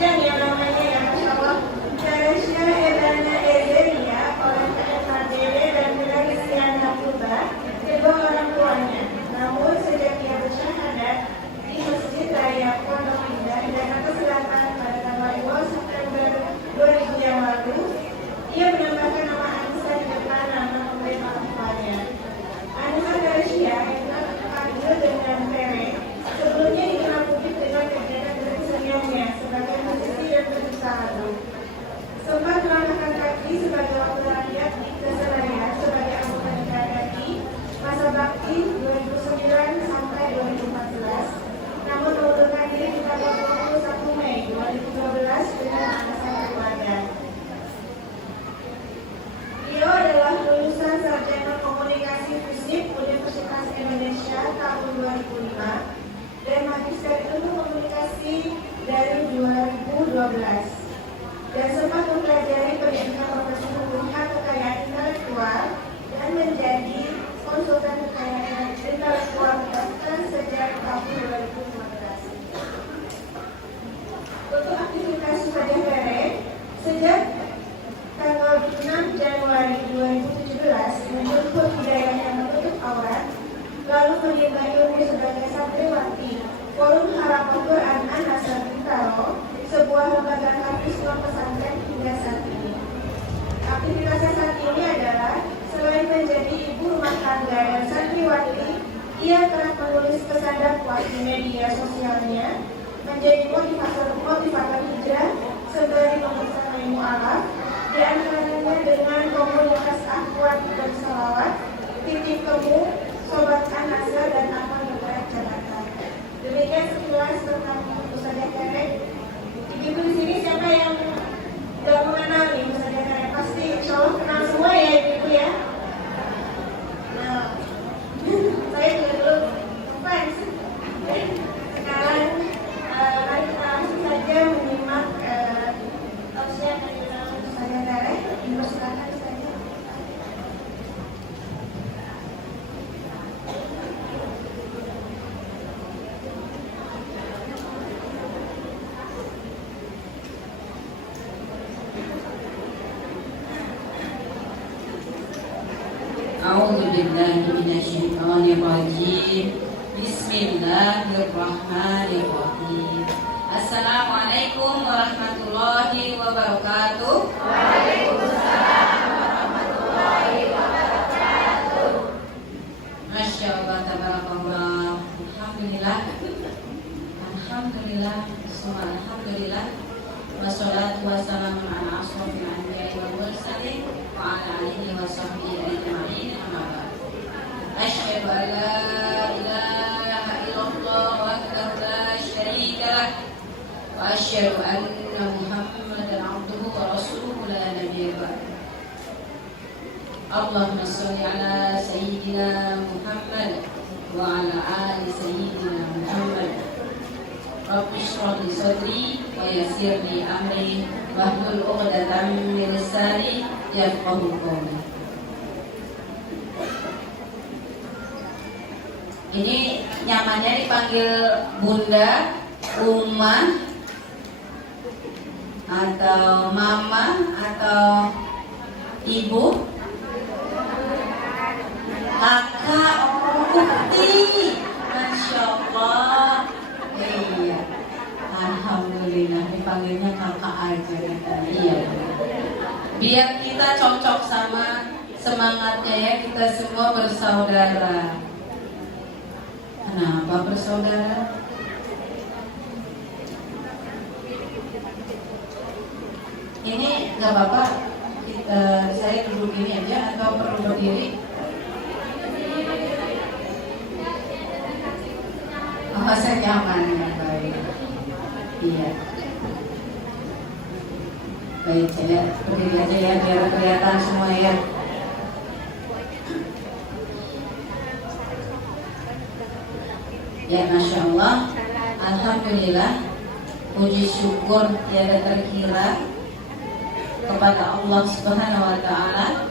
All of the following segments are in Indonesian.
Panjang ya namanya ya, Masya Allah. Darasya Ebana Ezeria oleh KFHDW dan Christian Hakuba, kedua orang tuanya. Namun sejak ia bersyahadat di Masjid Raya Pondok Indah Jakarta Selatan pada tanggal 2 September 2000 yang lalu, ia menambahkan nama Anissa di depan nama pemberi orang tuanya. Anissa Darasya yang dipanggil dengan Tere sebelumnya dikenal publik dengan kegiatan keseniannya sebagai musisi dan pengusaha. Sempat melangkahkan kaki sebagai wakil rakyat di Keseraya sebagai anggota DPRRI masa bakti 2009 sampai 2014, namun mengundurkan diri di tanggal 21 Mei 2012 dengan alasan keluarga. Beliau adalah lulusan Sarjana Komunikasi Fisip Universitas Indonesia tahun 2005 dan Magister Ilmu Komunikasi dari 2012 dan sempat mempelajari pendidikan profesi hukum hak kekayaan intelektual dan menjadi konsultan kekayaan intelektual sejak tahun 2015. Untuk aktivitas Ustazah Tere, sejak tanggal 6 Januari 2017 menjemput hidayah yang menutup aurat, lalu menimba ilmu sebagai santriwati Forum Harapan Quran An-Nasr Bintaro, sebuah lembaga kampus non pesantren hingga saat ini. Aktivitasnya saat ini adalah selain menjadi ibu rumah tangga dan santriwati, ia kerap menulis pesan dakwah di media sosialnya, menjadi motivator hijrah sembari membesarkan ilmu alam, di antaranya dengan komunitas akhwat dan salawat, titik temu, sobat An-Nasr dan amal bergerak Jakarta. Demikian sekilas tentang Ustazah Tere. Ibu di sini siapa yang tidak mengenal nih Ustazah Tere? Pasti insya Allah kenal semua ya ibu ya. Nah, saya juga dulu fans. Sekarang mari kita langsung saja menyimak tausiah dari Ustazah Tere. Ibu silakan Ustazah. A'udzu billahi minasyaitonir rajim. Bismillahirrahmanirrahim. Assalamualaikum warahmatullahi wabarakatuh. Waalaikumsalam warahmatullahi wabarakatuh. Masya Allah, tabarakallah. Alhamdulillah. Alhamdulillah. Summa alhamdulillah. Wassalatu wassalamu ala asrofil anbiya'i wal mursalin wa ala alihi wa sahbihi ajma'in. Amma ba'd. Asyhadu an la ilaha illallah wahdahu la syarika lah wa asyhadu anna Muhammadan abduhu wa rasuluhu la nabiyya ba'd. Allahumma shalli ala sayyidina Muhammad wa ala ali sayyidina Muhammad. Rabbi shrah li sadri wa yassir li amri wahlul 'uqdatam min lisani yafqahu qawli. Ini nyamannya dipanggil Bunda, Uma, atau Mama, atau Ibu, Kakak, Ukti. Masya Allah. Iya, alhamdulillah dipanggilnya kakak aja. Iya, biar kita cocok sama semangatnya ya, kita semua bersaudara. Kenapa bersaudara? Ini nggak apa-apa, saya duduk gini aja atau perlu berdiri? Saya nyaman ya, baik. Iya. Baik, saya berdiri aja ya biar kelihatan semua ya. Ya, Masya Allah. Alhamdulillah. Puji syukur tiada terkira kepada Allah Subhanahu wa Ta'ala,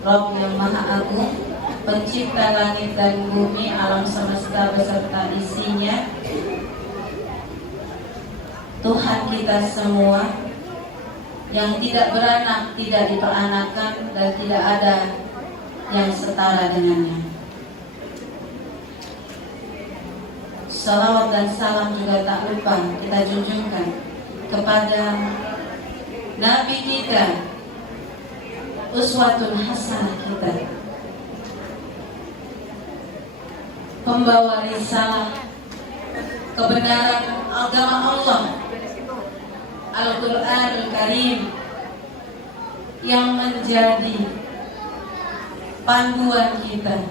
Rabb yang Maha Agung, pencipta langit dan bumi, alam semesta beserta isinya, Tuhan kita semua yang tidak beranak, tidak diperanakan, dan tidak ada yang setara dengannya. Salawat dan salam juga tak lupa kita junjungkan kepada Nabi kita, uswatun hasanah kita, pembawa risalah kebenaran agama Allah, Al-Quranul Karim, yang menjadi panduan kita,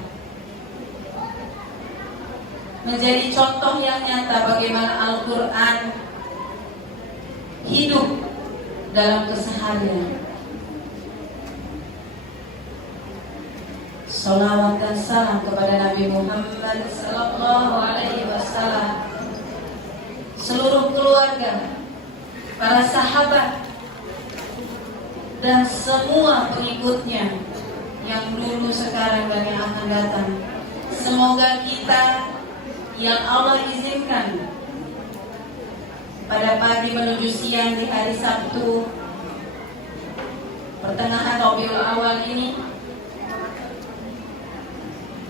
menjadi contoh yang nyata bagaimana Al-Quran hidup dalam keseharian. Salawat dan salam kepada Nabi Muhammad sallallahu alaihi wasallam, seluruh keluarga, para sahabat, dan semua pengikutnya yang dulu, sekarang, dan yang akan datang. Semoga kita yang Allah izinkan pada pagi menuju siang di hari Sabtu pertengahan Rabiul Awal ini,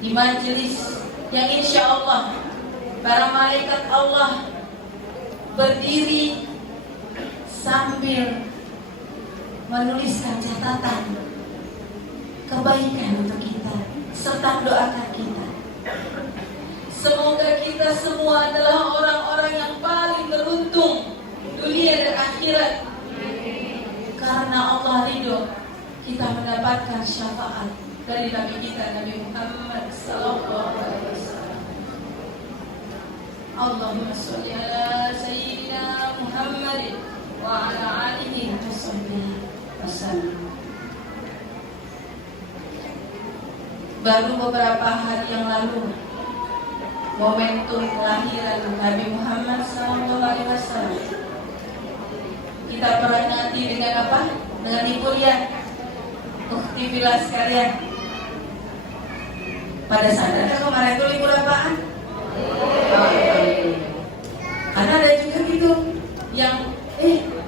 di majelis yang insya Allah para malaikat Allah berdiri sambil menuliskan catatan kebaikan untuk kita serta doakan kita. Semoga kita semua adalah orang-orang yang paling beruntung dunia dan akhirat, karena Allah ridho kita mendapatkan syafaat dari Nabi kita, Nabi Muhammad sallallahu alaihi wasallam. Allahumma sholli ala sayyidina Muhammad wa ala alihi wasallam. Baru beberapa hari yang lalu momentum kelahiran Nabi Muhammad SAW. Kita peringati dengan apa? Dengan Ibu Lian, Ukhti Bila sekalian. Pada sadar kemarin itu libur apaan? Karena ada juga gitu yang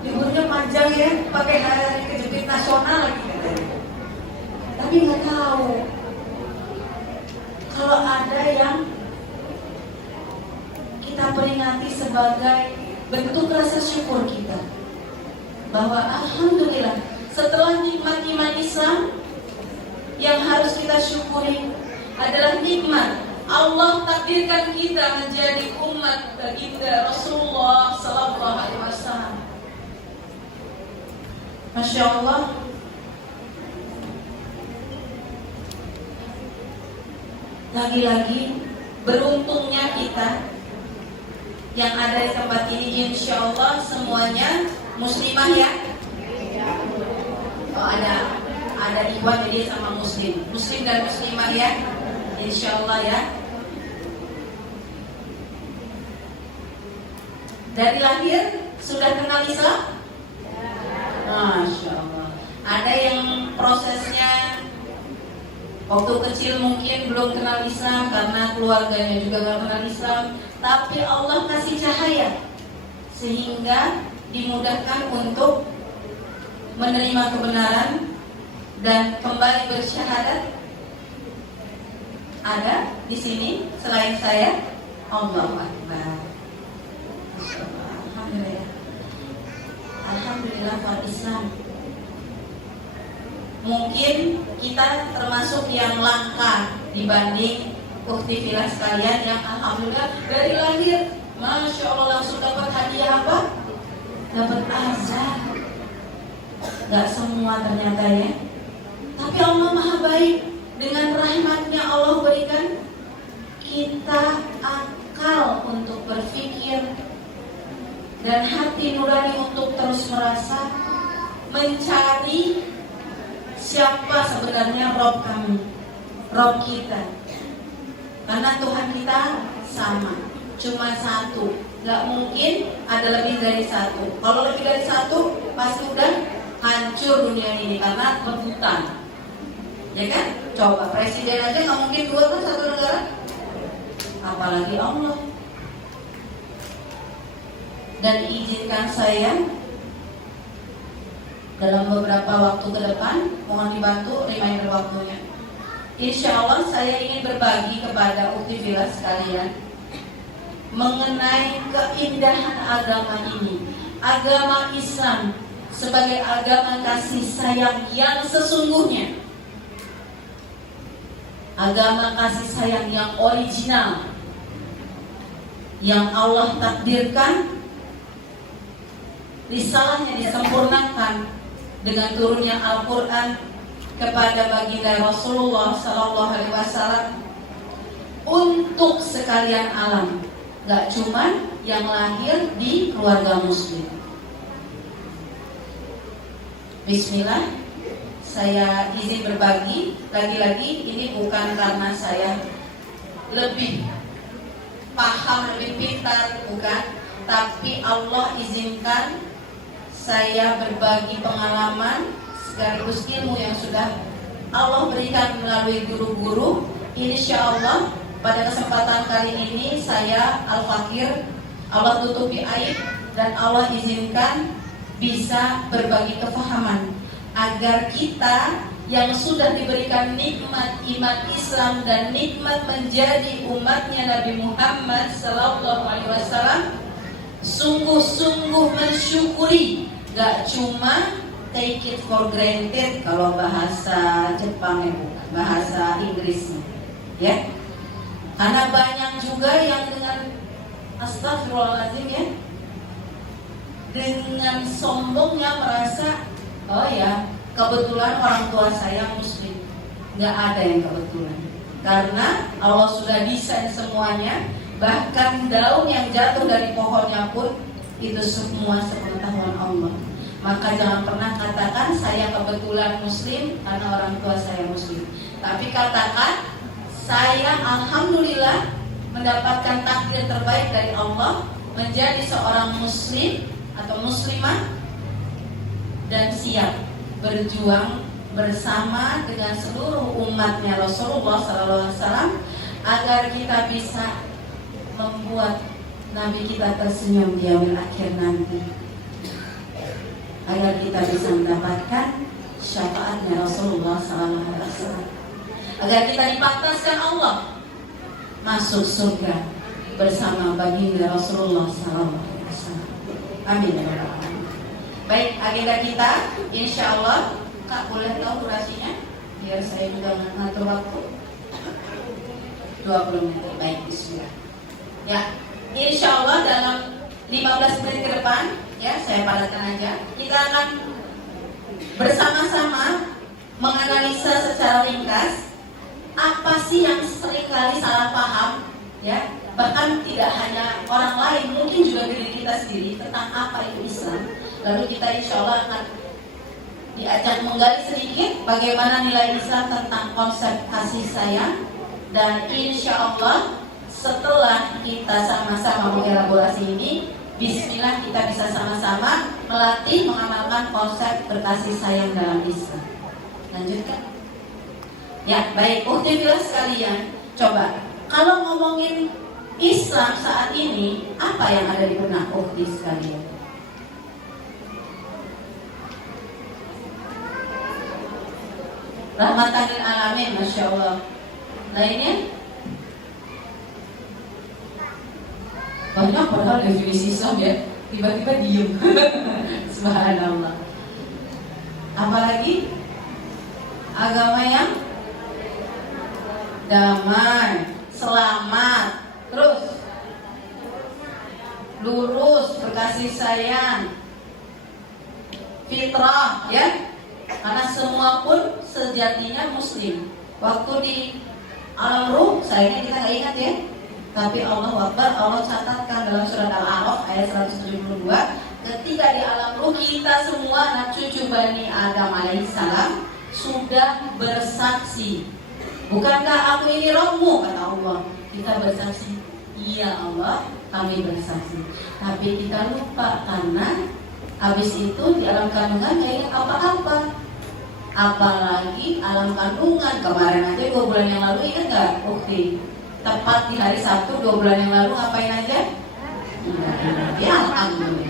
liburnya panjang ya, pakai hari kejepit nasional lagi katanya. Tapi nggak tahu kalau ada yang kita peringati sebagai bentuk rasa syukur kita bahwa alhamdulillah setelah nikmat iman Islam yang harus kita syukuri adalah nikmat Allah takdirkan kita menjadi umat baginda Rasulullah sallallahu alaihi wasallam. Masya Allah. Lagi-lagi beruntungnya kita yang ada di tempat ini, insya Allah semuanya muslimah ya. Oh, ada ikhwan jadi sama muslim dan muslimah ya, insya Allah ya. Dari lahir sudah kenal Islam? Masya Allah. Ada yang prosesnya waktu kecil mungkin belum kenal Islam karena keluarganya juga gak kenal Islam, tapi Allah kasih cahaya sehingga dimudahkan untuk menerima kebenaran dan kembali bersyahadat. Ada di sini selain saya? Allahu Akbar. Alhamdulillah. Alhamdulillah kalau Islam. Mungkin kita termasuk yang langka dibanding ukhti fillah sekalian yang alhamdulillah dari lahir, masya Allah langsung dapat hadiah apa? Dapat azan. Gak semua ternyata ya. Tapi Allah maha baik, dengan rahmatnya Allah berikan kita akal untuk berpikir dan hati nurani untuk terus merasa mencari siapa sebenarnya Rob kami, Rob kita. Karena Tuhan kita sama, cuma satu, gak mungkin ada lebih dari satu. Kalau lebih dari satu pasti udah hancur dunia ini karena rebutan. Ya kan? Coba presiden aja gak mungkin dua kan satu negara, apalagi Allah. Dan izinkan saya dalam beberapa waktu ke depan, mohon dibantu reminder waktunya. Insya Allah saya ingin berbagi kepada ukti villa sekalian mengenai keindahan agama ini. Agama Islam sebagai agama kasih sayang yang sesungguhnya, agama kasih sayang yang original, yang Allah takdirkan risalahnya disempurnakan dengan turunnya Al-Quran kepada baginda Rasulullah SAW untuk sekalian alam, gak cuman yang lahir di keluarga muslim. Bismillah, saya izin berbagi. Lagi-lagi ini bukan karena saya lebih paham, lebih pintar, bukan. Tapi Allah izinkan saya berbagi pengalaman sekaligus ilmu yang sudah Allah berikan melalui guru-guru. Insya Allah pada kesempatan kali ini saya Al-Fakir, Allah tutupi aib dan Allah izinkan bisa berbagi kefahaman agar kita yang sudah diberikan nikmat iman Islam dan nikmat menjadi umatnya Nabi Muhammad SAW sungguh-sungguh mensyukuri, gak cuma take it for granted kalau bahasa Jepangnya, bukan bahasa Inggrisnya, ya. Karena banyak juga yang dengan astagfirullahaladzim ya, dengan sombongnya merasa, oh ya kebetulan orang tua saya muslim. Nggak ada yang kebetulan, karena Allah sudah desain semuanya. Bahkan daun yang jatuh dari pohonnya pun itu semua sepengetahuan Allah. Maka jangan pernah katakan saya kebetulan muslim karena orang tua saya muslim. Tapi katakan saya alhamdulillah mendapatkan takdir terbaik dari Allah menjadi seorang muslim atau muslimah dan siap berjuang bersama dengan seluruh umatnya Rasulullah SAW agar kita bisa membuat Nabi kita tersenyum di yaumil akhir nanti, agar kita bisa mendapatkan syafaatnya Rasulullah SAW, agar kita dipantaskan Allah masuk surga bersama baginda Rasulullah SAW. Amin. Baik, agenda kita insya Allah, Kak boleh tahu durasinya biar saya juga ngatur waktu. 20 menit. Baik, bismillah. Ya, insya Allah dalam 15 menit ke depan, ya saya padatkan aja, kita akan bersama-sama menganalisa secara ringkas apa sih yang seringkali salah paham, ya. Bahkan tidak hanya orang lain, mungkin juga diri kita sendiri tentang apa itu Islam. Lalu kita insya Allah akan diajak menggali sedikit bagaimana nilai Islam tentang konsep kasih sayang. Dan insya Allah setelah kita sama-sama mengelaborasi ini, bismillah kita bisa sama-sama melatih mengamalkan konsep berkasih sayang dalam Islam. Lanjutkan. Ya baik, ukti-ukti sekalian, coba kalau ngomongin Islam saat ini, apa yang ada di benak ukti sekalian? Rahmatan lil alamin, masya Allah. Lainnya? Banyak padahal definisi Islam ya, tiba-tiba diem. Subhanallah. Apalagi agama yang damai, selamat, terus lurus, berkasih sayang, fitrah, ya. Karena semua pun sejatinya muslim. Waktu di alam ruh, sayangnya kita nggak ingat ya. Tapi Allah Akbar, Allah catatkan dalam surat Al-A'raf ayat 172, ketika di alam ruh kita semua anak cucu Bani Adam alaihissalam sudah bersaksi. Bukankah aku ini Rabbmu, kata Allah. Kita bersaksi, iya Allah, kami bersaksi. Tapi kita lupa karena habis itu di alam kandungan gak ingat apa-apa. Apalagi alam kandungan, kemarin aja 2 bulan yang lalu ingat gak? Oke, tepat di hari Sabtu 2 bulan yang lalu ngapain aja? Ya alhamdulillah.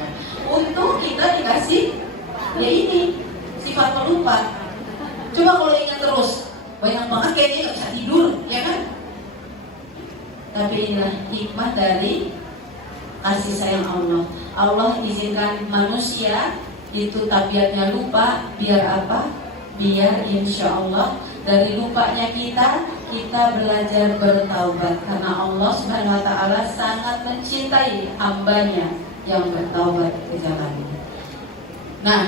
bakal lupa. Coba kalau ingat terus, banyak banget kayaknya nggak bisa tidur, ya kan? Tapi inilah hikmah dari kasih sayang Allah. Allah izinkan manusia itu tabiatnya lupa, biar apa? Biar insya Allah dari lupanya kita belajar bertaubat, karena Allah Subhanahu Wa Taala sangat mencintai hambanya yang bertaubat ke jalannya. Nah,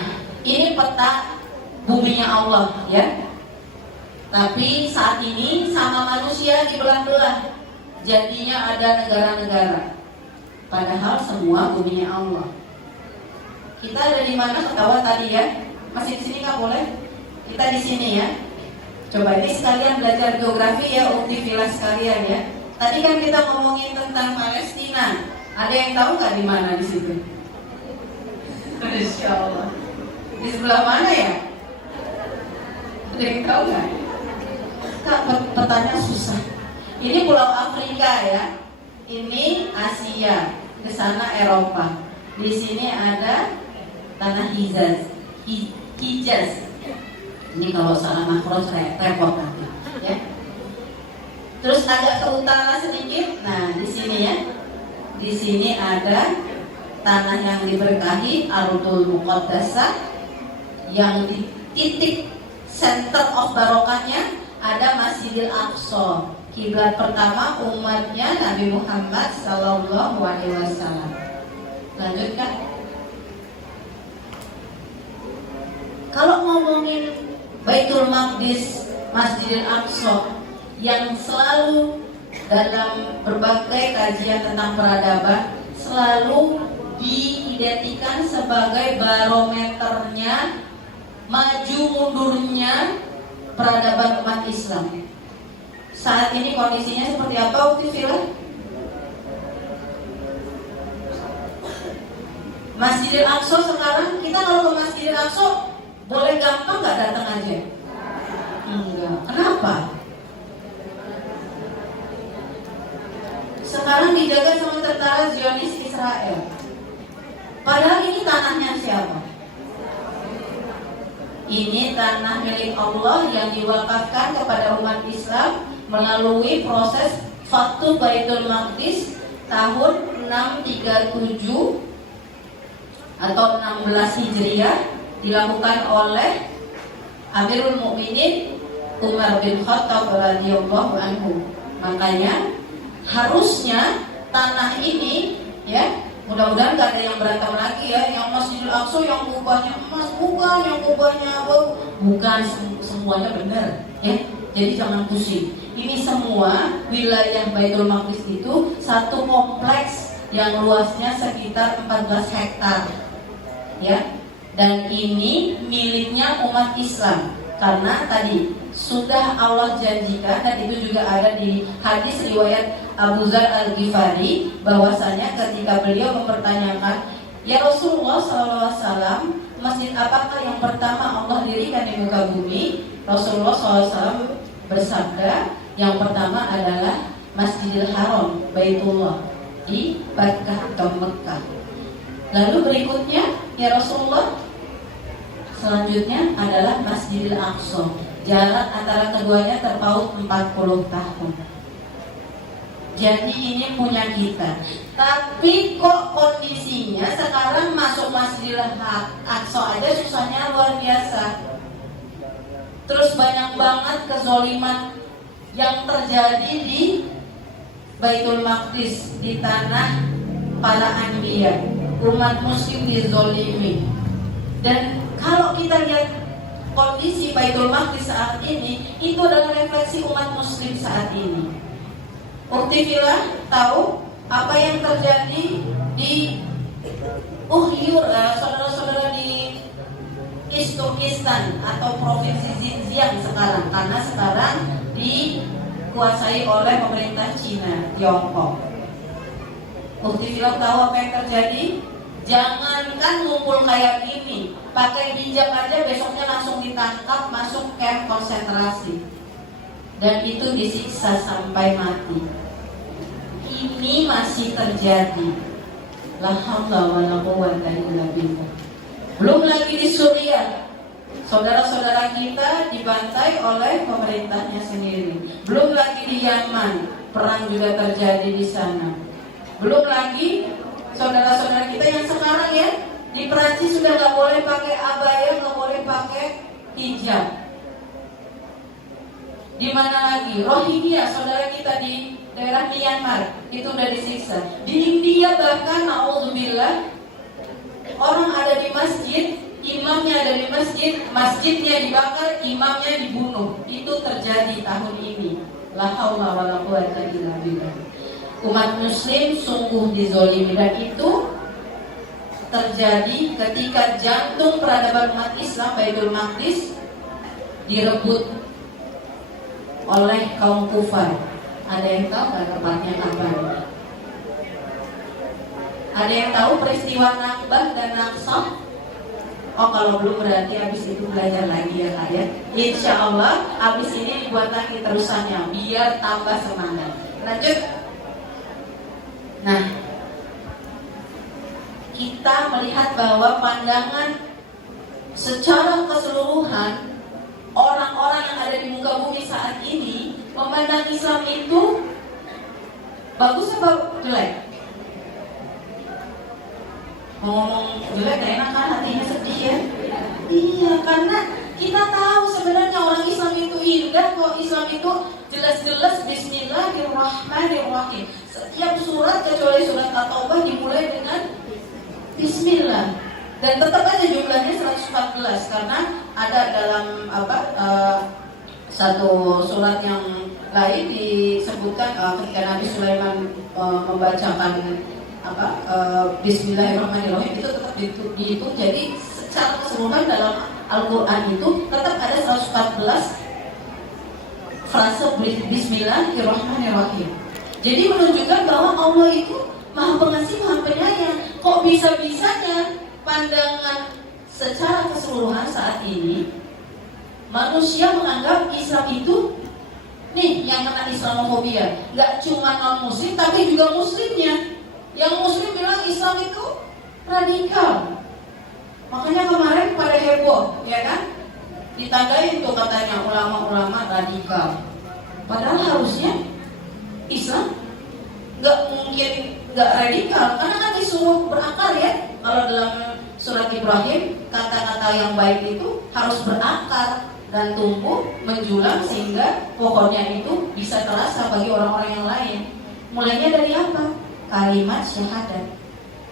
ini peta buminya Allah, ya. Tapi saat ini sama manusia dibelah-belah, jadinya ada negara-negara. Padahal semua buminya Allah. Kita ada di mana ketawa tadi ya? Masih di sini nggak boleh? Kita di sini ya. Coba ini sekalian belajar geografi ya, ukti villa sekalian ya. Tadi kan kita ngomongin tentang Palestina. Ada yang tahu nggak di mana di situ? Insya Allah. Di sebelah mana ya? Ada yang tahu nggak? Kak, petanya susah. Ini Pulau Afrika ya. Ini Asia. Ke sana Eropa. Di sini ada tanah Hijaz. Ini kalau salah makro saya repot nanti, ya. Terus agak ke utara sedikit. Nah, di sini ya. Di sini ada tanah yang diberkahi, Ardul Muqaddasah, yang di titik center of barokahnya ada Masjidil Aqsa, kiblat pertama umatnya Nabi Muhammad Sallallahu Alaihi Wasallam. Lanjutkan. Kalau ngomongin Baitul Maqdis, Masjidil Aqsa, yang selalu dalam berbagai kajian tentang peradaban selalu diidentikan sebagai barometernya maju mundurnya peradaban umat Islam. Saat ini kondisinya seperti apa, Ukti Villa? Masjidil Aqsa sekarang, kita kalau ke Masjidil Aqsa boleh gampang nggak datang aja? Enggak. Kenapa? Sekarang dijaga sama tentara Zionis Israel. Padahal ini tanahnya siapa? Ini tanah milik Allah yang diwakafkan kepada umat Islam melalui proses Fathu Baitul Maqdis tahun 637 atau 16 Hijriah, dilakukan oleh Amirul Mukminin Umar bin Khattab radhiyallahu anhu. Makanya harusnya tanah ini, ya, mudah-mudahan gak ada yang berantem lagi ya, yang Masjidil Aqsa yang kubahnya emas, bukan, yang kubahnya bukan, semuanya benar, ya. Jadi jangan pusing. Ini semua wilayah Baitul Maqdis itu satu kompleks yang luasnya sekitar 14 hektar, ya. Dan ini miliknya umat Islam, karena tadi sudah Allah janjikan, dan itu juga ada di hadis riwayat Abu Dzar Al-Ghifari, bahwasanya ketika beliau mempertanyakan, ya Rasulullah SAW, masjid apakah yang pertama Allah dirikan di muka bumi? Rasulullah SAW bersabda, yang pertama adalah Masjidil Haram, Baitullah, di Bakkah atau Mekah. Lalu berikutnya, ya Rasulullah, selanjutnya adalah Masjidil Aqsa. Jarak antara keduanya terpaut 40 tahun. Jadi ini punya kita. Tapi kok kondisinya sekarang masuk Masjidil Aqsa aja susahnya luar biasa. Terus banyak banget kezoliman yang terjadi di Baitul Maqdis, di tanah para anbiya. Umat muslim dizolimi. Dan kalau kita lihat kondisi Baitul Maqdis saat ini, itu adalah refleksi umat muslim saat ini. Ukti Villa tahu apa yang terjadi di Uhyur, saudara-saudara di East Turkistan atau provinsi Xinjiang sekarang, karena sekarang dikuasai oleh pemerintah Cina, Tiongkok. Ukti Villa tahu apa yang terjadi? Jangankan ngumpul kayak gini, pakai hijab aja besoknya langsung ditangkap, masuk camp konsentrasi, dan itu disiksa sampai mati. Ini masih terjadi. La haula wala quwwata illa billah. Belum lagi di Suriah, Saudara-saudara kita dibantai oleh pemerintahnya sendiri. Belum lagi di Yaman, perang juga terjadi di sana. Belum lagi saudara-saudara kita yang sekarang ya di Perancis sudah nggak boleh pakai abaya, nggak boleh pakai hijab. Di mana lagi? Rohingya, saudara kita di daerah Myanmar itu udah disiksa. Di India bahkan, naudzubillah, orang ada di masjid, imamnya ada di masjid, masjidnya dibakar, imamnya dibunuh. Itu terjadi tahun ini. La haula wala quwwata illa billah. Umat muslim sungguh dizolimi, dan itu terjadi ketika jantung peradaban umat Islam, Baitul Maqdis, direbut oleh kaum kufar. Ada yang tahu nggak tepatnya kapan? Ada yang tahu peristiwa Nakbah dan Naksah? Oh, kalau belum berarti habis itu belajar lagi ya Kak ya. Insya Allah habis ini dibuat lagi terusannya biar tambah semangat. Lanjut. Nah, kita melihat bahwa pandangan secara keseluruhan orang-orang yang ada di muka bumi saat ini memandang Islam itu bagus apa jelek? Ngomong jelek gak enak kan, hatinya sedih ya. Iya, karena kita tahu sebenarnya orang Islam itu indah kok. Islam itu jelas-jelas Bismillahirrahmanirrahim. Setiap surat kecuali surat At-Taubah dimulai dengan Bismillah. Dan tetap aja jumlahnya 114 karena ada dalam satu surat yang lain disebutkan ketika Nabi Sulaiman membacakan Bismillahirrahmanirrahim itu tetap dihitung. Jadi secara keseluruhan dalam Al-Quran itu tetap ada 114 frase Bismillahirrahmanirrahim. Jadi menunjukkan bahwa Allah itu Maha Pengasih, Maha Penyayang. Kok bisa-bisanya pandangan secara keseluruhan saat ini manusia menganggap Islam itu nih yang kena Islamofobia. Gak cuma non muslim tapi juga muslimnya. Yang muslim bilang Islam itu radikal. Makanya kemarin pada heboh, ya kan? Ditandai tuh katanya ulama-ulama radikal. Padahal harusnya Islam gak mungkin gak radikal, karena kan disuruh berakar ya. Kalau dalam surat Ibrahim, kata-kata yang baik itu harus berakar dan tumbuh menjulang sehingga pohonnya itu bisa terasa bagi orang-orang yang lain. Mulainya dari apa? Kalimat syahadat.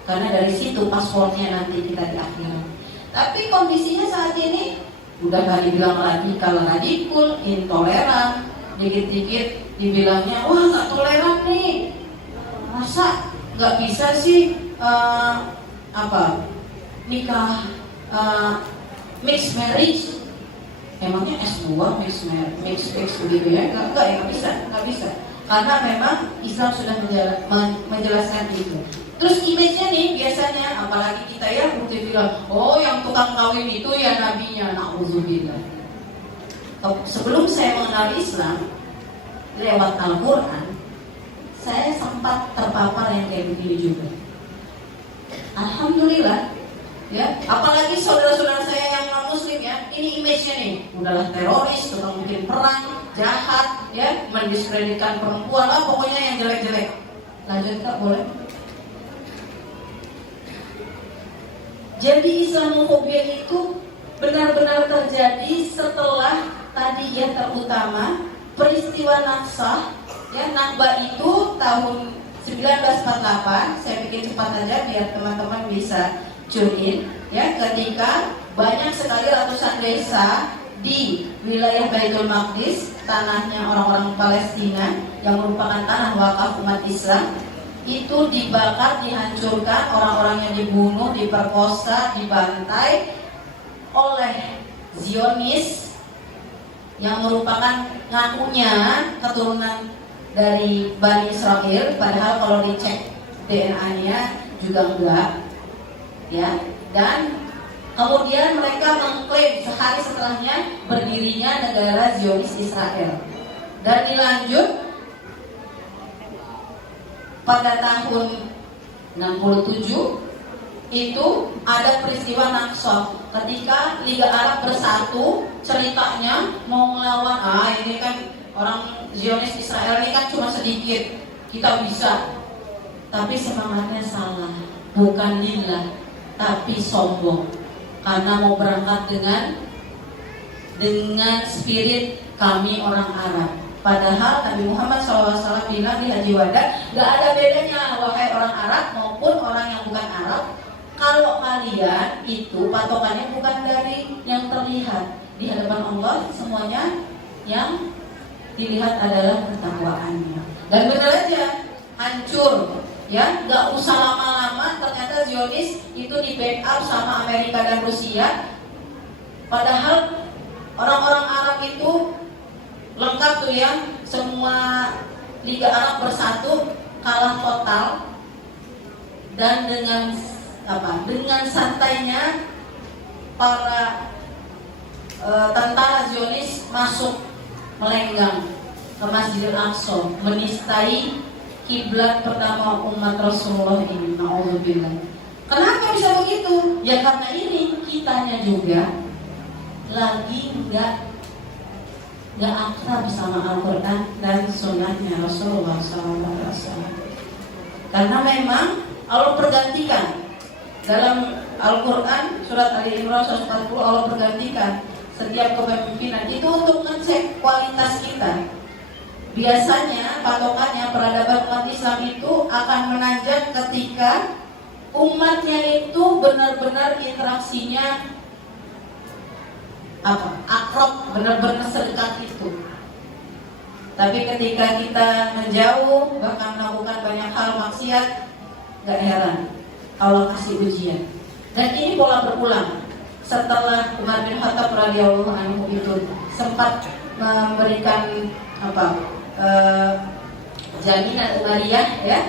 Karena dari situ paspornya nanti kita di akhirat. Tapi kondisinya saat ini udah gak dibilang radikal, intoleran. Dikit-dikit dibilangnya, wah gak toleran nih. Masa gak bisa sih nikah mixed marriage? Emangnya S2 mix begitu ya? Gak bisa. Karena memang Islam sudah menjelaskan itu. Terus image-nya nih biasanya, apalagi kita ya bukti bilang, oh yang tukang kawin itu ya nabinya, na'udzubillah. Sebelum saya mengenal Islam lewat Al-Quran, saya sempat terpapar yang kayak begini juga. Alhamdulillah, ya. Apalagi saudara-saudara saya yang non muslim ya, ini image-nya nih, udahlah teroris, tukang bikin perang, jahat, ya, mendiskreditkan perempuan, pokoknya yang jelek-jelek. Lanjut Kak, boleh? Jadi Islamofobia itu benar-benar terjadi setelah tadi ya, terutama peristiwa Naksah. Ya, Nakbah itu tahun 1948. Saya bikin cepat aja biar teman-teman bisa tune in. Ya, ketika banyak sekali ratusan desa di wilayah Baitul Maqdis, tanahnya orang-orang Palestina yang merupakan tanah wakaf umat Islam, itu dibakar, dihancurkan, orang-orangnya dibunuh, diperkosa, dibantai oleh Zionis yang merupakan ngakunya keturunan dari Bani Israel, padahal kalau dicek DNA-nya juga enggak, ya. Dan kemudian mereka mengklaim sehari setelahnya berdirinya negara Zionis Israel. Dan dilanjut pada tahun 67 itu ada peristiwa Naksor ketika Liga Arab bersatu, ceritanya mau melawan ini kan orang Zionis Israel ini kan cuma sedikit, kita bisa. Tapi semangatnya salah, bukan lillah, tapi sombong karena mau berangkat dengan spirit kami orang Arab. Padahal Nabi Muhammad SAW bilang di Haji Wada, gak ada bedanya wahai orang Arab maupun orang yang bukan Arab, kalau kalian itu patokannya bukan dari yang terlihat. Di hadapan Allah semuanya yang dilihat adalah ketakwaannya. Dan benar aja, hancur. Ya, gak usah lama-lama ternyata Zionis itu di backup sama Amerika dan Rusia. Padahal orang-orang Arab itu lengkap tuh ya, semua Liga Arab bersatu kalah total. Dan dengan santainya para tentara Zionis masuk melenggang ke Masjidil Aqsa, menistai kiblat pertama umat Rasulullah ini. Na'udzubillah. Kenapa bisa begitu? Ya karena ini kitanya juga lagi nggak akrab sama Al-Quran dan sunnahnya Rasulullah SAW. Karena memang Allah pergantikan dalam Al-Quran surat Ali Imran 140, Allah pergantikan setiap kepemimpinan itu untuk ngecek kualitas kita. Biasanya patokannya peradaban umat Islam itu akan menanjak ketika umatnya itu benar-benar interaksinya akrab, benar-benar sedekat itu. Tapi ketika kita menjauh bahkan melakukan banyak hal maksiat, gak heran Allah kasih ujian. Dan ini pola berulang. Setelah Umar bin Khattab radhiyallahu anhu itu sempat memberikan jaminan umariyah ya.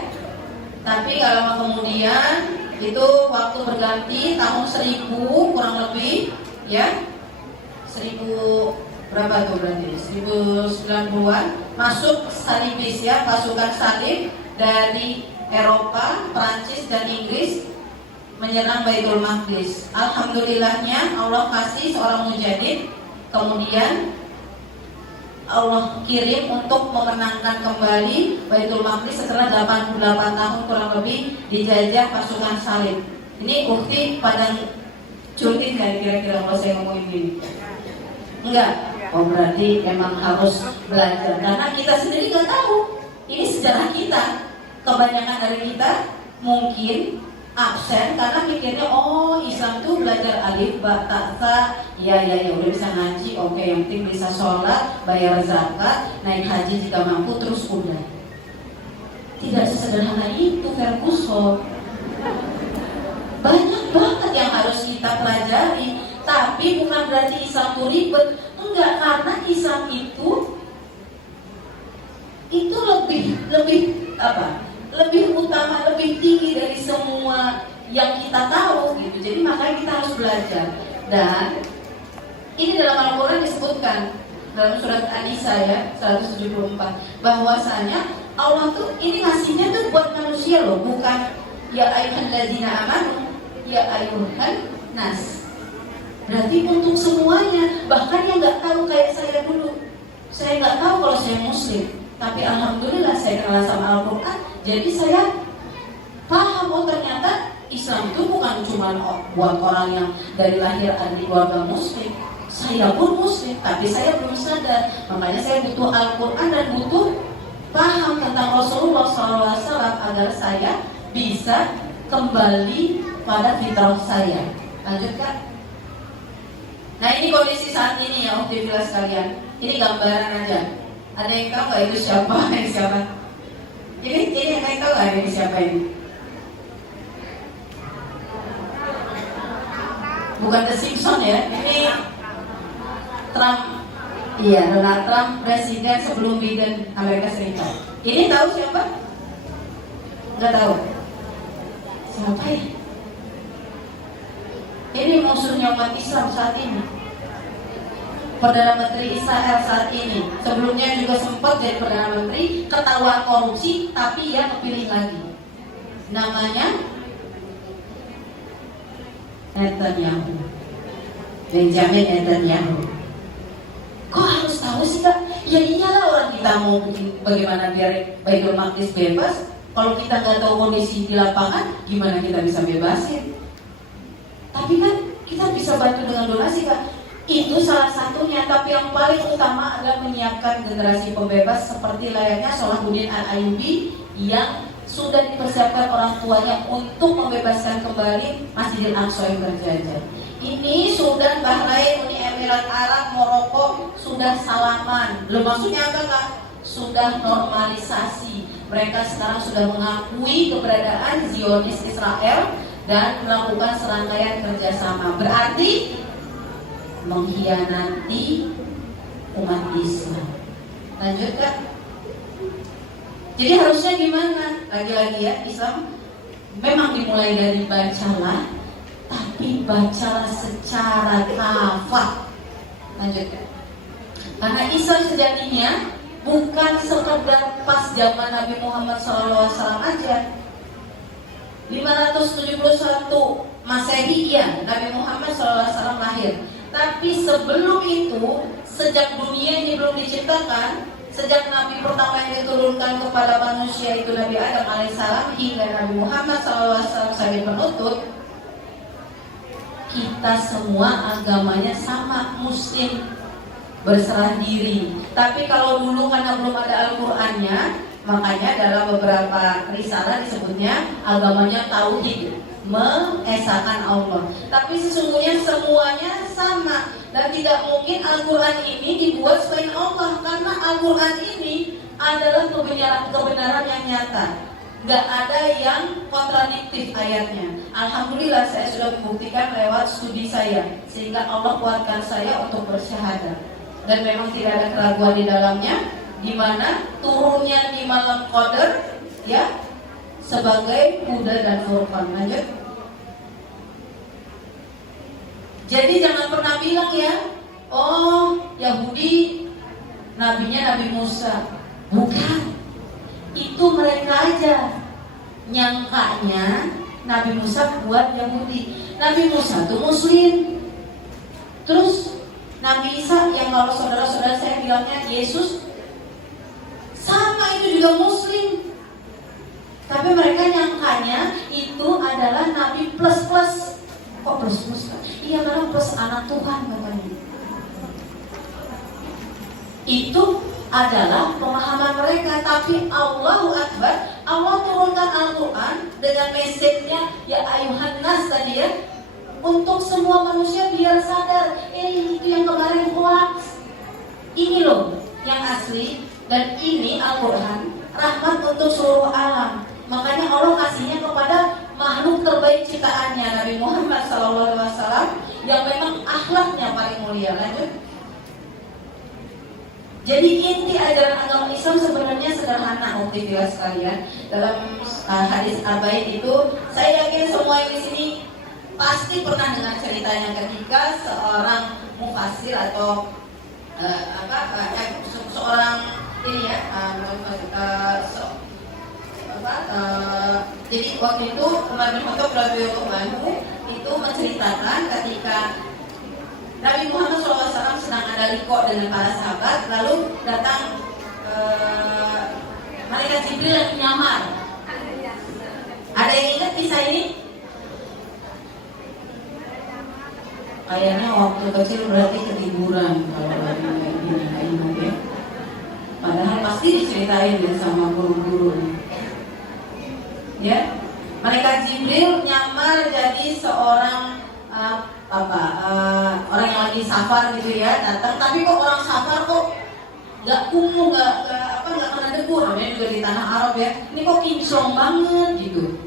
Tapi gak lama kemudian itu waktu berganti tahun 1000 kurang lebih ya. 1000 berapa tuh berarti? 1090-an masuk salibis ya, pasukan salib dari Eropa, Prancis dan Inggris menyerang Baitul Maqdis. Alhamdulillahnya Allah kasih seorang mujahid, kemudian Allah kirim untuk memenangkan kembali Baitul Maqdis setelah 88 tahun kurang lebih dijajah pasukan salib. Ini bukti pada curtin kan kira-kira kalau saya ngomongin gini? Enggak. Oh berarti emang harus belajar karena kita sendiri nggak tahu. Ini sejarah kita. Kebanyakan dari kita mungkin absen karena pikirnya Islam tuh belajar alif ba ta sa, ya udah bisa ngaji, oke, yang penting bisa sholat, bayar zakat, naik haji jika mampu, terus udah. Tidak sesederhana itu, Ferguson. Banyak banget yang harus kita pelajari, tapi bukan berarti Islam itu ribet. Enggak, karena Islam itu lebih utama, lebih tinggi dari semua yang kita tahu gitu. Jadi makanya kita harus belajar. Dan ini dalam Al-Quran disebutkan dalam surat An-Nisa ya 174 bahwasanya Allah tuh ini ngasihnya tuh buat manusia loh, bukan ya ayyuhalladzina amanu, ya ayyuhan nas. Berarti untuk semuanya, bahkan yang nggak tahu kayak saya dulu. Saya nggak tahu kalau saya muslim, tapi alhamdulillah saya kenal sama Al-Quran. Jadi saya paham ternyata Islam itu bukan cuma buat orang yang dari lahir ada di keluarga muslim. Saya pun muslim, tapi saya belum sadar. Makanya saya butuh Al-Quran dan butuh paham tentang Rasulullah SAW agar saya bisa kembali pada fitrah saya. Lanjut Kak. Nah ini kondisi saat ini ya Uktivilas sekalian. Ini gambaran aja. Ada yang tahu nggak itu siapa? Siapa? Ini yang tahu nggak ini siapa ini? Bukan The Simpsons ya. Ini Trump. Iya, Donald Trump presiden sebelum Biden Amerika Serikat. Ini tahu siapa? Nggak tahu. Siapa ya? Ini musuhnya umat Islam saat ini. Perdana Menteri Israel saat ini. Sebelumnya juga sempat jadi Perdana Menteri, ketahuan korupsi, tapi ya kepilih lagi. Namanya Netanyahu. Benjamin Netanyahu. Kok harus tahu sih Kak? Ya iyalah, orang kita mau bikin bagaimana biar Baitul Maqdis bebas. Kalau kita nggak tahu kondisi di lapangan, gimana kita bisa bebasin? Tapi kan kita bisa bantu dengan donasi Kak. Itu salah satunya, tapi yang paling utama adalah menyiapkan generasi pembebas seperti layaknya Salahuddin Al-Ayyubi yang sudah dipersiapkan orang tuanya untuk membebaskan kembali Masjidil Aqsa yang berjajah. Ini Sudan, Bahrain, Uni Emirat Arab, Maroko sudah salaman. Belum maksudnya apa Kak? Sudah normalisasi. Mereka sekarang sudah mengakui keberadaan Zionis Israel dan melakukan serangkaian kerjasama. Berarti mengkhianati umat Islam. Lanjut Kak. Jadi harusnya gimana? Lagi-lagi ya, Islam memang dimulai dari bacalah, tapi bacalah secara kafah. Lanjut Kak. Karena Islam sejatinya bukan sekedar pas zaman Nabi Muhammad SAW aja. 571 Masehi ya, Nabi Muhammad SAW lahir. Tapi sebelum itu, sejak dunia ini belum diciptakan, sejak Nabi pertama yang diturunkan kepada manusia itu Nabi Adam alaihissalam hingga Nabi Muhammad SAW sebagai penutup, kita semua agamanya sama, Muslim, berserah diri. Tapi kalau dulu karena belum ada Al-Qur'annya, makanya dalam beberapa risalah disebutnya agamanya tauhid, mengesahkan Allah. Tapi sesungguhnya semuanya sama, dan tidak mungkin Al-Quran ini dibuat selain Allah, karena Al-Quran ini adalah kebenaran yang nyata. Gak ada yang kontradiktif ayatnya. Alhamdulillah saya sudah membuktikan lewat studi saya, sehingga Allah kuatkan saya untuk bersyahadat. Dan memang tidak ada keraguan di dalamnya, di mana turunnya di malam Qadar ya sebagai Huda dan Furqan. Lanjut. Jadi jangan pernah bilang ya, oh Yahudi nabinya Nabi Musa. Bukan. Itu mereka aja nyangkanya Nabi Musa buat Yahudi. Nabi Musa tuh Muslim. Terus Nabi Isa yang kalau saudara-saudara saya bilangnya Yesus, sama itu juga Muslim. Tapi mereka nyangkanya itu adalah Nabi plus. Kok plus? Iya, karena plus anak Tuhan katanya. Itu adalah pemahaman mereka. Tapi Allahu Akbar, Allah turunkan Al-Quran dengan message-nya ya ayuhan nas tadi ya, untuk semua manusia biar sadar, itu yang kemarin hoax, ini loh yang asli. Dan ini Al-Quran rahmat untuk seluruh alam. Makanya Allah kasihnya kepada makhluk terbaik ciptaannya, Nabi Muhammad SAW, yang memang akhlaknya paling mulia. Lanjut. Jadi inti ajaran agama Islam sebenarnya sederhana, Ukhtibillah sekalian. Dalam hadis Arba'in itu, saya yakin semua yang di sini pasti pernah dengar ceritanya ketika seorang mufassir atau seorang ini ya, jadi waktu itu Umar bin Khattab radhiyallahu anhu itu menceritakan ketika Nabi Muhammad SAW sedang ada liqa dengan para sahabat, lalu datang malaikat Jibril yang menyamar. Ada yang ingat kisah ini? Kayaknya waktu kecil berarti ketiduran kalau lagi kayak gini ya. Padahal pasti diceritain ya sama guru-guru. Ya, malaikat Jibril nyamar jadi seorang orang yang lagi safar gitu ya, datang. Tapi kok orang safar kok nggak kumuh, nggak kena debu, namanya juga di tanah Arab ya. Ini kok kinclong banget gitu.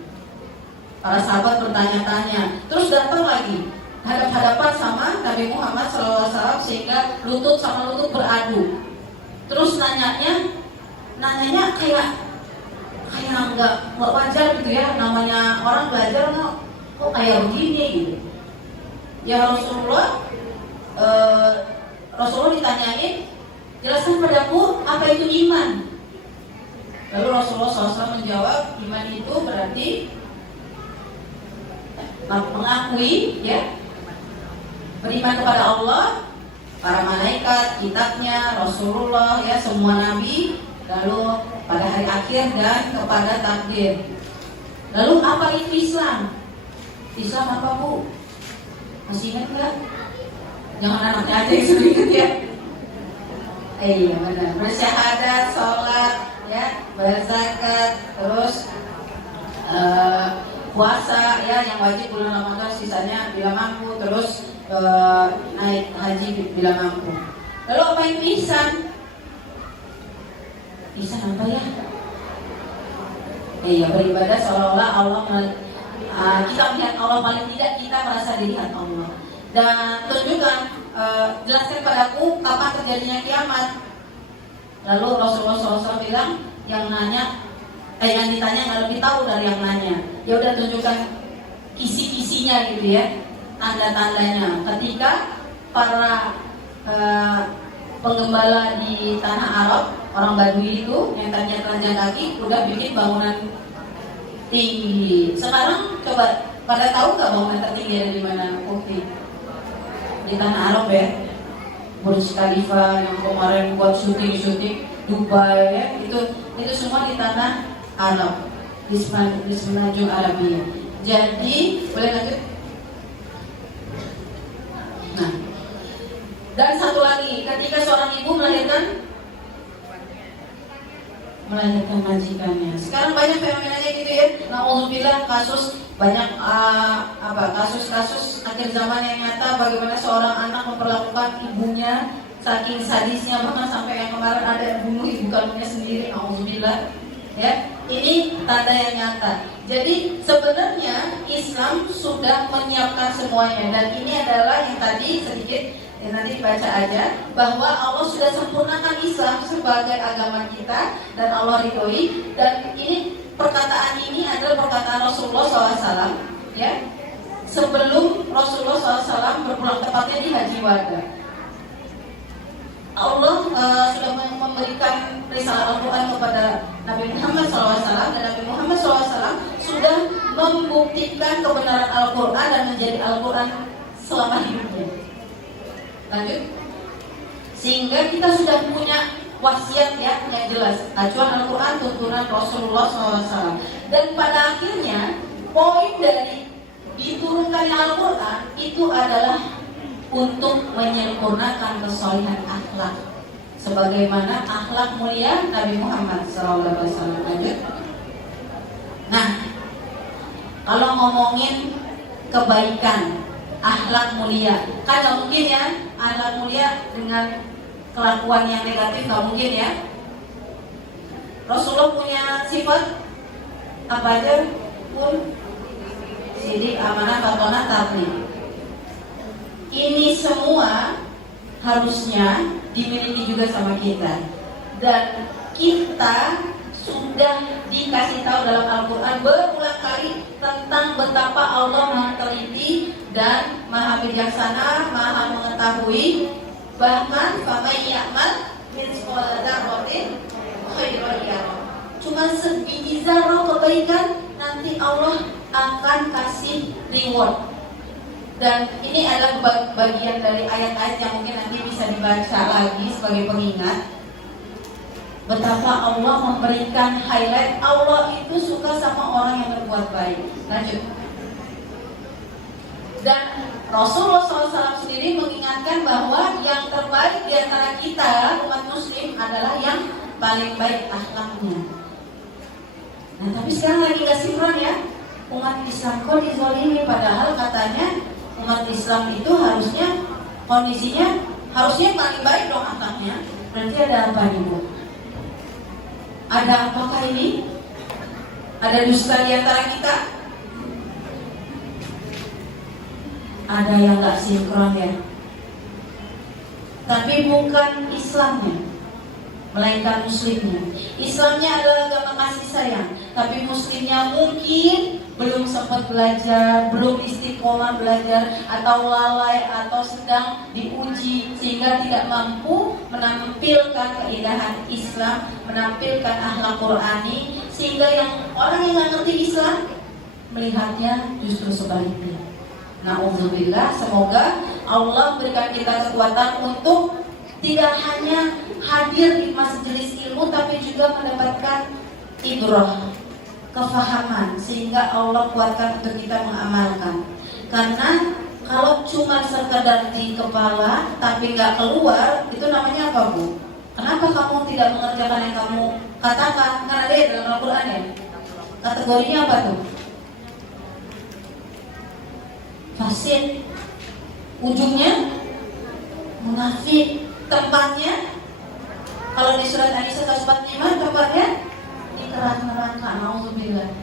Para sahabat bertanya-tanya. Terus datang lagi hadap-hadapan sama Nabi Muhammad SAW sehingga lutut sama lutut beradu. Terus nanyanya kayak nggak wajar gitu ya, namanya orang belajar kok kayak begini gitu. Ya Rasulullah ditanyain, jelaskan padaku apa itu iman. Lalu Rasulullah SAW menjawab, iman itu berarti mengakui ya, beriman kepada Allah, para malaikat, kitabnya, Rasulullah ya, semua nabi, lalu pada hari akhir dan kepada takdir. Lalu apa itu Islam? Islam apa Bu? Masih ingat nggak? Jangan anaknya aja yang sudah ingat ya. Iya benar. Bersyahadat, sholat, ya, berzakat, terus puasa ya yang wajib bulan Ramadan, sisanya bila mampu, terus naik haji bila mampu. Lalu apa itu ihsan? Ihsan apa ya? Iya, beribadah seolah-olah Allah kita melihat Allah, paling tidak kita merasa dilihat Allah. Dan tunjukkan, jelaskan padaku kapan terjadinya kiamat. Lalu Rasulullah SAW bilang, yang ditanya nggak lebih tahu dari yang nanya. Ya udah tunjukkan kisi-kisinya gitu ya, tanda-tandanya. Ketika para penggembala di tanah Arab, orang Badui itu yang tadinya telanjang kaki udah bikin bangunan tinggi. Sekarang coba pada tahu nggak bangunan tertinggi ada di mana? Bukti di tanah Arab ya, Burj Khalifa yang kemarin buat syuting Dubai ya, itu semua di tanah Arab, di Semenanjung Arabia. Jadi boleh lanjut. Nah, dan satu lagi, ketika seorang ibu melahirkan majikannya. Sekarang banyak fenomenanya gitu ya. Nauzubillah, kasus banyak kasus akhir zaman yang nyata bagaimana seorang anak memperlakukan ibunya saking sadisnya, bahkan sampai yang kemarin ada yang bunuh ibu kandungnya sendiri. Nauzubillah. Ya, ini tanda yang nyata. Jadi sebenarnya Islam sudah menyiapkan semuanya, dan ini adalah yang tadi sedikit nanti baca aja, bahwa Allah sudah sempurnakan Islam sebagai agama kita dan Allah ridhoi. Dan ini perkataan ini adalah perkataan Rasulullah SAW ya, sebelum Rasulullah SAW berpulang, tepatnya di Haji Wada. Allah sudah memberikan risalah Al-Quran kepada Nabi Muhammad SAW, dan Nabi Muhammad SAW sudah membuktikan kebenaran Al-Quran dan menjadi Al-Quran selama hidupnya. Lanjut. Sehingga kita sudah punya wasiat ya, yang jelas, acuan Al-Quran, tuntunan Rasulullah SAW. Dan pada akhirnya poin dari diturunkannya Al-Quran itu adalah untuk menyempurnakan kesolehan akhlak, sebagaimana akhlak mulia Nabi Muhammad SAW. Lanjut. Nah, kalau ngomongin kebaikan, akhlak mulia, kan nggak mungkin ya akhlak mulia dengan kelakuan yang negatif, nggak mungkin ya. Rasulullah punya sifat apa aja? Pun sidik, amanah, fatonah, taqwa. Ini semua harusnya dimiliki juga sama kita, dan kita sudah dikasih tahu dalam Al-Quran berulang kali tentang betapa Allah Maha teliti dan Maha bijaksana, Maha mengetahui. Bahkan faman ya'mal mithqala dzarratin khairan yarah. Cuma sebiji zarah kebaikan nanti Allah akan kasih reward. Dan ini adalah bagian dari ayat-ayat yang mungkin nanti bisa dibaca lagi sebagai pengingat betapa Allah memberikan highlight. Allah itu suka sama orang yang berbuat baik. Lanjut. Dan Rasulullah SAW sendiri mengingatkan bahwa yang terbaik di antara kita umat muslim adalah yang paling baik akhlaknya. Nah, tapi sekarang lagi gak sinkron ya. Umat Islam kok dizalimi, padahal katanya umat Islam itu harusnya kondisinya harusnya paling baik dong akhlaknya. Berarti ada apa nih Bu? Ada apakah ini? Ada dusta di antara kita? Ada yang gak sinkron ya. Tapi bukan Islamnya, melainkan muslimnya. Islamnya adalah agama kasih sayang, tapi muslimnya mungkin belum sempat belajar, belum istiqomah belajar, atau lalai, atau sedang diuji sehingga tidak mampu menampilkan keindahan Islam, menampilkan akhlak Qurani, sehingga yang orang yang nggak ngerti Islam melihatnya justru sebaliknya. Na'udzubillah, semoga Allah berikan kita kekuatan untuk tidak hanya hadir di majelis ilmu, tapi juga mendapatkan ibrah, kefahaman, sehingga Allah kuatkan untuk kita mengamalkan. Karena kalau cuma sekedar di kepala tapi nggak keluar, itu namanya apa, Bu? Kenapa kamu tidak mengerjakan yang kamu katakan? Kan ada ya dalam Al-Quran ya. Kategorinya apa tuh? Fasik. Ujungnya munafik. Tempatnya kalau di surat An-Nisa 145, tempatnya di neraka. Nauzubillah.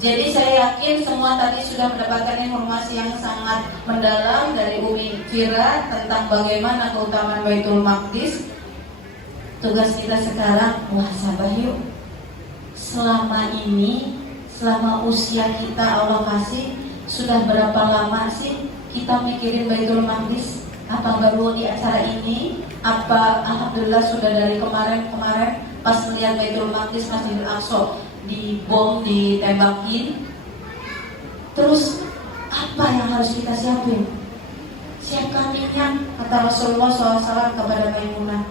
Jadi saya yakin semua tadi sudah mendapatkan informasi yang sangat mendalam dari Umi Fira tentang bagaimana keutamaan Baitul Maqdis. Tugas kita sekarang muhasabah yuk. Selama ini, selama usia kita Allah kasih, sudah berapa lama sih kita mikirin Baitul Maqdis? Apa baru di acara ini? Apa alhamdulillah sudah dari kemarin pas melihat Baitul Maqdis, Masjidil Aqsa dibom, ditembakin. Terus apa yang harus kita siapin? Siapkan minyak, kata Rasulullah SAW kepada Maimunah.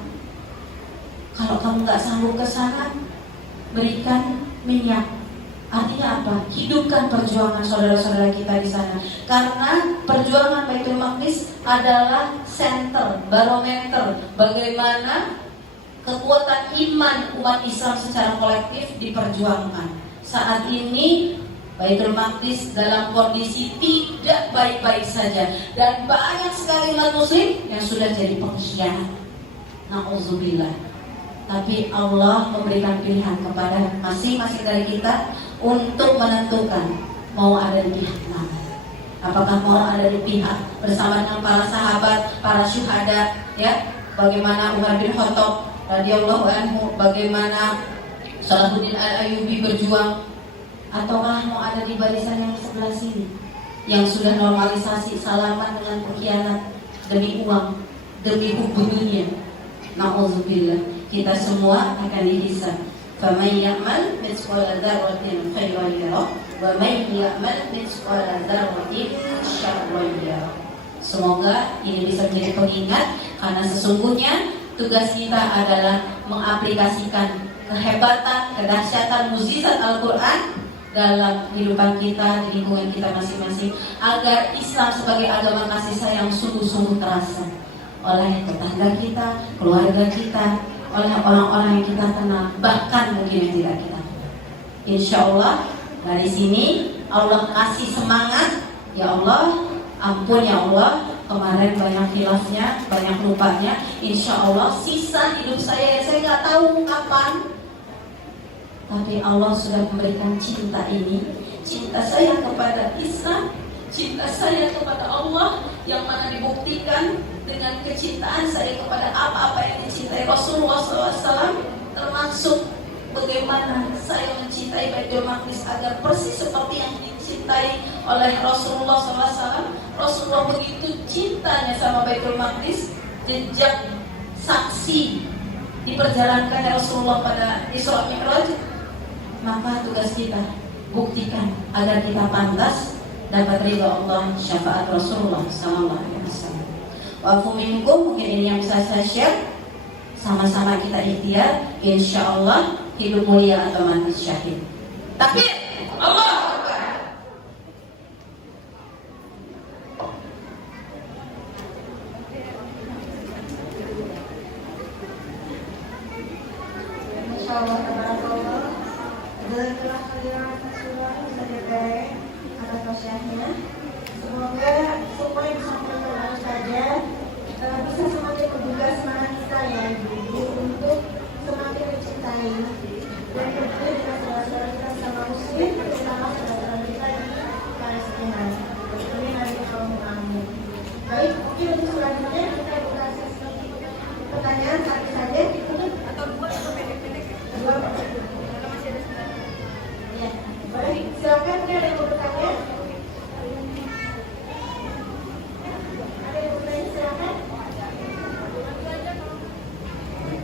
Kalau kamu nggak sanggup ke sana, berikan minyak. Artinya apa? Hidupkan perjuangan saudara-saudara kita di sana. Karena perjuangan Baitul Maqdis adalah center, barometer bagaimana kekuatan iman umat Islam secara kolektif diperjuangkan. Saat ini Baitul Maqdis dalam kondisi tidak baik-baik saja, dan banyak sekali umat muslim yang sudah jadi pengkhianat. Na'udzubillah. Tapi Allah memberikan pilihan kepada masing-masing dari kita untuk menentukan mau ada di pihak mana. Apakah mau ada di pihak bersama dengan para sahabat, para syuhada, ya, bagaimana Umar bin Khattab radhiyallahu anhu, bagaimana Salahuddin Al-Ayyubi berjuang, ataukah mau ada di barisan yang sebelah sini yang sudah normalisasi salaman dengan pengkhianat demi uang, demi hukum dunia. Na'udzubillah. Kita semua akan dihisab. Faman ya'mal mithqala dzarratin khairan yarah wa man ya'mal mithqala dzarratin syarran yarah. Semoga ini bisa menjadi pengingat, karena sesungguhnya tugas kita adalah mengaplikasikan kehebatan, kedahsyatan, mukjizat Al-Quran dalam kehidupan kita, di lingkungan kita masing-masing, agar Islam sebagai agama kasih sayang sungguh-sungguh terasa oleh tetangga kita, keluarga kita, oleh orang-orang yang kita kenal, bahkan mungkin yang tidak kita kenal. Insya Allah dari sini Allah kasih semangat. Ya Allah, ampun ya Allah, kemarin banyak khilafnya, banyak lupanya. Insya Allah sisa hidup saya nggak tahu kapan, tapi Allah sudah memberikan cinta ini, cinta saya kepada Islam, cinta saya kepada Allah, yang mana dibuktikan dengan kecintaan saya kepada apa-apa yang dicintai Rasulullah SAW, termasuk bagaimana saya mencintai Baitul Maqdis agar persis seperti yang dicintai oleh Rasulullah SAW. Rasulullah begitu cintanya sama Baitul Maqdis, jejak saksi diperjalankan Rasulullah pada Isra Mi'raj. Maka tugas kita buktikan agar kita pantas dapat ridha Allah, syafaat Rasulullah SAW. Wa'fu minkum, mungkin ini yang bisa saya share. Sama-sama kita ikhtiar, insya Allah hidup mulia atau mati syahid. Takbir, Allah Akbar. Insya Allah, tabarakallah. Jazakallah khairan Ustazah Tere atas tausiahnya. Semoga semua yang disampaikan saja bisa semakin menggugah semangat kita ya Ibu untuk semakin mencintai dan tentunya dengan saudara-saudara kita sama muslim, terutama saudara-saudara kita di Palestina. Amin amin amin. Baik, mungkin untuk selanjutnya kita buka sesi pertanyaan satu saja atau dua atau pendek-pendek. Dua kalau masih ada sebentar. Ya, baik, silakan mungkin ada yang mau bertanya.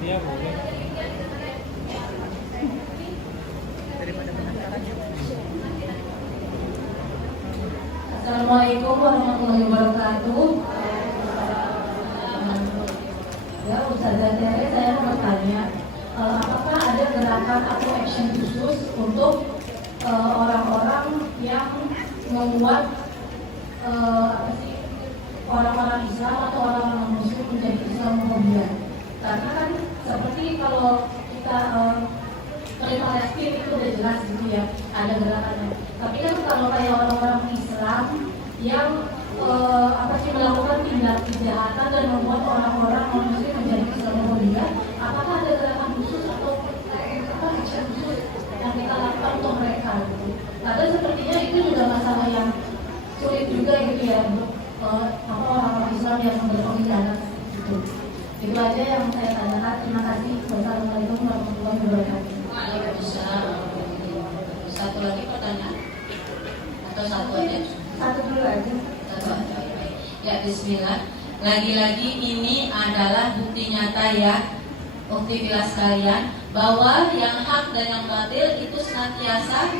Iya boleh. Daripada penasaran ya. Assalamualaikum warahmatullahi wabarakatuh. Ya, Ustazah Tere, saya mau bertanya, apakah ada gerakan atau action khusus untuk orang-orang yang membuat orang-orang Islam atau orang-orang Muslim menjadi Islamofobia? Karena kan seperti kalau kita dari Palestina itu udah jelas gitu ya, ada gerakannya. Tapi kan kalau kayak orang-orang Islam yang melakukan tindak kejahatan dan membuat orang-orang non-Muslim menjadi Islamofobia, apakah ada gerakan khusus atau action khusus yang kita lakukan untuk mereka gitu? Karena sepertinya itu juga masalah yang sulit juga gitu ya untuk orang-orang Islam yang berpemikiran gitu. Itu aja yang saya tanyakan. Terima kasih. Wassalamualaikum warahmatullahi wabarakatuh. Waalaikumsalam warahmatullahi wabarakatuh. Satu lagi pertanyaan? Atau satu aja? Satu dulu aja. Satu aja. Ya, bismillah. Lagi-lagi ini adalah bukti nyata ya, bukti bila sekalian, bahwa yang hak dan yang batil itu senantiasa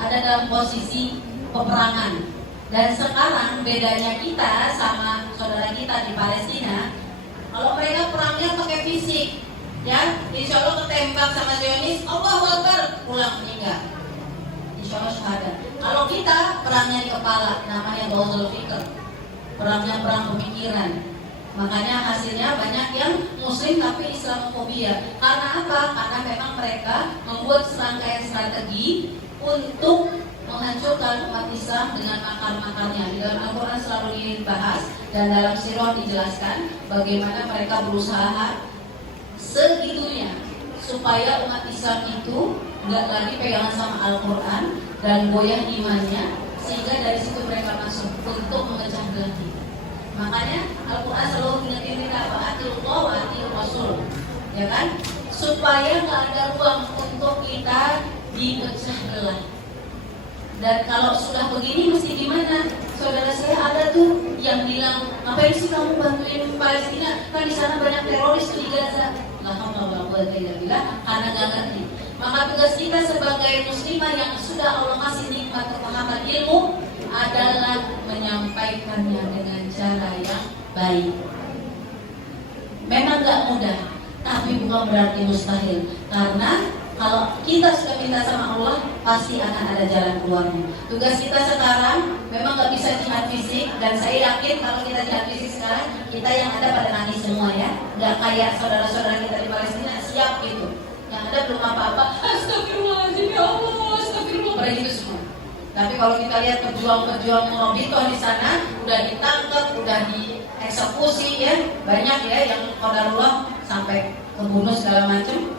ada dalam posisi peperangan. Dan sekarang bedanya kita sama saudara kita di Palestina, kalau mereka perangnya pakai fisik, ya, insya Allah ketembak sama Zionis, Allahu Akbar, pulang meninggal, insya Allah syahada. Kalau kita perangnya di kepala, namanya Ghazul Fikr, perangnya perang pemikiran. Makanya hasilnya banyak yang Muslim tapi Islamofobia. Karena apa? Karena memang mereka membuat serangkaian strategi untuk menghancurkan umat Islam dengan makar-makarnya. Di dalam Al-Quran selalu dibahas dan dalam sirah dijelaskan bagaimana mereka berusaha segitunya supaya umat Islam itu nggak lagi pegangan sama Al-Quran dan goyah imannya, sehingga dari situ mereka masuk untuk memecah belah kita. Makanya Al-Quran selalu ingetin kita Atilullah wa atil Rasul, ya kan? Supaya nggak ada ruang untuk kita dipecah belah. Dan kalau sudah begini mesti gimana? Saudara saya ada tuh yang bilang, ngapain sih kamu bantuin Palestina? Kan di sana banyak teroris di Gaza. Karena nggak ngerti. Maka tugas kita sebagai muslimah yang sudah Allah kasih nikmat kepahaman ilmu adalah menyampaikannya dengan cara yang baik. Memang nggak mudah, tapi bukan berarti mustahil. Karena kalau kita sudah minta sama Allah, pasti akan ada jalan keluarnya. Tugas kita sekarang memang nggak bisa jihad fisik, dan saya yakin kalau kita jihad fisik sekarang, kita yang ada pada nangis semua ya. Nggak kayak saudara-saudara kita di Palestina siap gitu. Yang ada belum apa-apa, astagfirullahaladzim ya Allah, astagfirullah, pada gitu semua. Tapi kalau kita lihat pejuang-pejuang Robito di sana, udah ditangkap, udah dieksekusi ya, banyak ya yang qadarullah sampai kebunuh segala macam.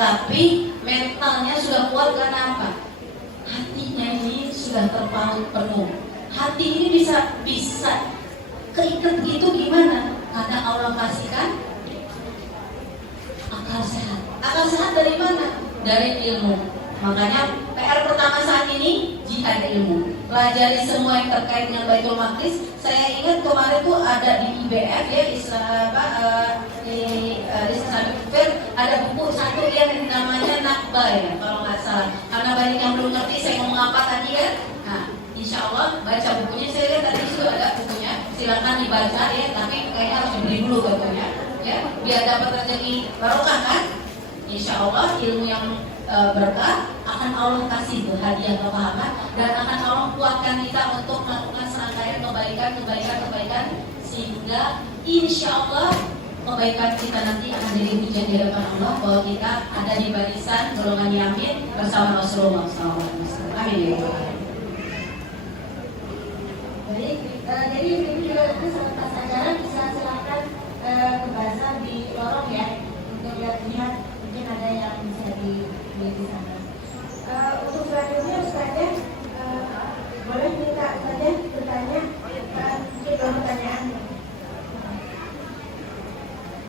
Tapi mentalnya sudah kuat karena apa? Hatinya ini sudah terpaut penuh. Hati ini bisa keikat gitu gimana? Karena Allah kasihkan akal sehat. Akal sehat dari mana? Dari ilmu. Makanya PR pertama saat ini jihad ilmu. Pelajari semua yang terkait dengan Baitul Maqdis. Saya ingat kemarin tuh ada di IBF ya, Islamic Fair, ada buku satu yang namanya Nakba ya, kalau nggak salah. Karena banyak yang belum ngerti saya ngomong apa tadi kan. Nah, insya Allah baca bukunya. Saya lihat tadi sudah ada bukunya. Silakan dibaca ya, tapi kayaknya harus dibeli dulu bukunya ya, biar dapat rezeki barokah kan. Insya Allah ilmu yang berkah akan Allah kasih hadiah kepahaman, dan akan Allah kuatkan kita untuk melakukan serangkaian kebaikan, sehingga insya Allah kebaikan kita nanti akan jadi hujan di hadapan Allah, bahwa kita ada di barisan golongan yamin bersama Rasulullah SAW. Amin ya Allah. Baik, jadi ini juga nanti selepas acara bisa silakan ke bazar di lorong ya, untuk lihat-lihat, mungkin ada yang bisa dibeli di sana. Untuk selanjutnya Ustazah, boleh minta Ustazah bertanya